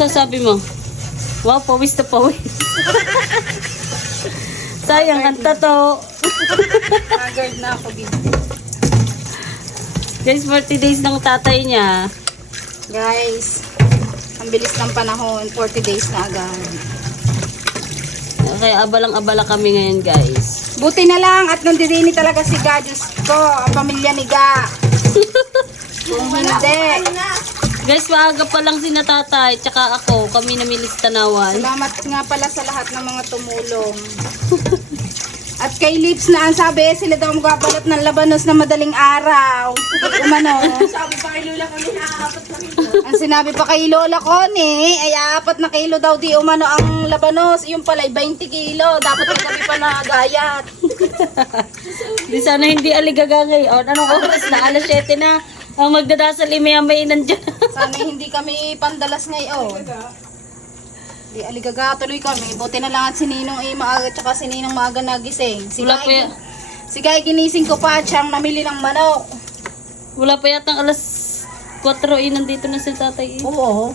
masasabi mo? Wow, pawis na pawis. Sayang, ang tato. Haggard na ako, babe. Guys, 40 days ng tatay niya. Guys, ang bilis ng panahon. 40 days na agad. Kaya abalang-abala kami ngayon, guys. Buti na lang at nandidini talaga si Ga. Diyos ko, ang pamilya ni Ga. Kung hindi. Guys, maaga pa lang si natatay, tsaka ako, kami namilis tanawan. Salamat nga pala sa lahat ng mga tumulong. At kay Lips na ang sabi, sila daw magabalot ng labanos na madaling araw. Umano. Sabi pa kay Lola ko na 4 na kilo. Ang sinabi pa kay Lola Connie, ay 4 na kilo daw di umano ang labanos. Yung pala 20 kilo. Dapat ang gabi pa na gayat. Di sana hindi aligaga ngayon. Anong oras na? Alas 7 na. Ang magdadasal imay-amay nandyan. Sana hindi kami pandalas ngayon. Di aligaga tuloy kami. Buti na lang at si Ninong ay maaga tsaka si Ninong maaga nagising. Wala pa, Si Guy ginising ko pa at siyang namili ng manok. wala pa yatang alas 4 nandito na si tatay. Oo.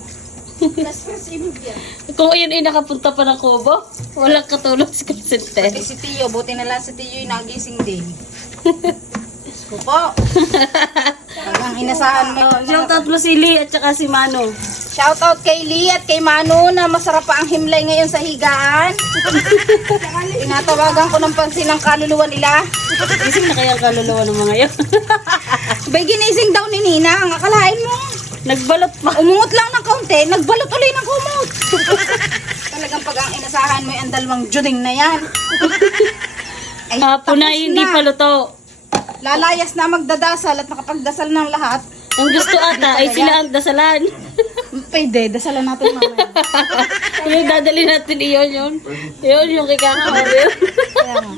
Kung ayun ay nakapunta pa ng Kubo, walang katulog si Crescente. Si Tio, buti na lang si Tio yung nagising din. Diyos ko po. Ang inasahan mo. Shoutout mo si Lee at saka si Mano. Shoutout kay Lee at kay Manu na masarap pa ang himlay ngayon sa higaan. Tinatawagan ko ng pansin ang kaluluwa nila. Ising na kaya ang kaluluwa ng mga yun. Bay, ginising daw ni Nina. Ang akalain mo. Nagbalot pa. Umungot lang ng kaunti, nagbalot ulit ng kumot. Talagang pag ang inasahan mo ang dalawang juding na yan. Ay, Hapon na tapos hindi pa luto. Lalayas na magdadasal at nakapagdasal ng lahat. Ang gusto ata ay sila ang dasalan. Pwede, dasalan natin mamaya. Yung dadali natin iyon yun. Iyon yung kay Kakawin. Kaya nga.